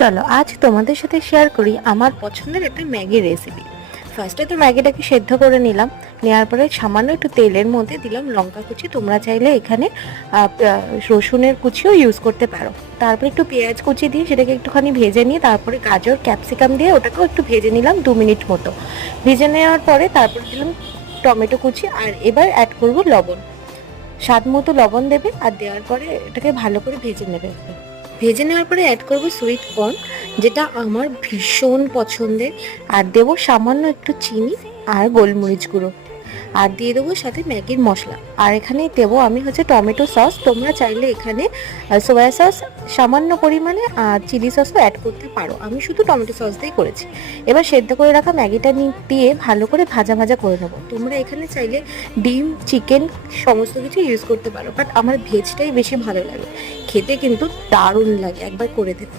চলো আজ তোমাদের সাথে শেয়ার করি আমার পছন্দের একটা ম্যাগি রেসিপি। ফার্স্টে তো ম্যাগিটাকে সেদ্ধ করে নিলাম। নেওয়ার পরে সামান্য একটু তেলের মধ্যে দিলাম লঙ্কা কুচি, তোমরা চাইলে এখানে রসুনের কুচিও ইউজ করতে পারো। তারপরে একটু পেঁয়াজ কুচি দিয়ে সেটাকে একটুখানি ভেজে নিয়ে তারপরে গাজর ক্যাপসিকাম দিয়ে ওটাকেও একটু ভেজে নিলাম 2 মিনিট মতো। ভেজে নেওয়ার পরে তারপরে দিলাম টমেটো কুচি, আর এবার অ্যাড করব লবণ। স্বাদ মতো লবণ দেবে, আর দেওয়ার পরে এটাকে ভালো করে ভেজে নেবে। ভেজে নেওয়ার পরে অ্যাড করব সুইট কর্ন, যেটা আমার ভীষণ পছন্দের। আর দেবো সামান্য একটু চিনি আর গোলমরিচ গুঁড়ো, আর দিয়ে দেবো সাথে ম্যাগির মশলা। আর এখানে দেবো আমি টমেটো সস। তোমরা চাইলে এখানে সোয়া সস সামান্য পরিমাণে আর চিলি সসও অ্যাড করতে পারো, আমি শুধু টমেটো সস দিয়ে করেছি। এবার সেদ্ধ করে রাখা ম্যাগিটা দিয়ে ভালো করে ভাজা ভাজা করে নেবো। তোমরা এখানে চাইলে ডিম, চিকেন সমস্ত কিছু ইউজ করতে পারো, বাট আমার ভেজটাই বেশি ভালো লাগে, খেতে কিন্তু দারুণ লাগে, একবার করে দেবে।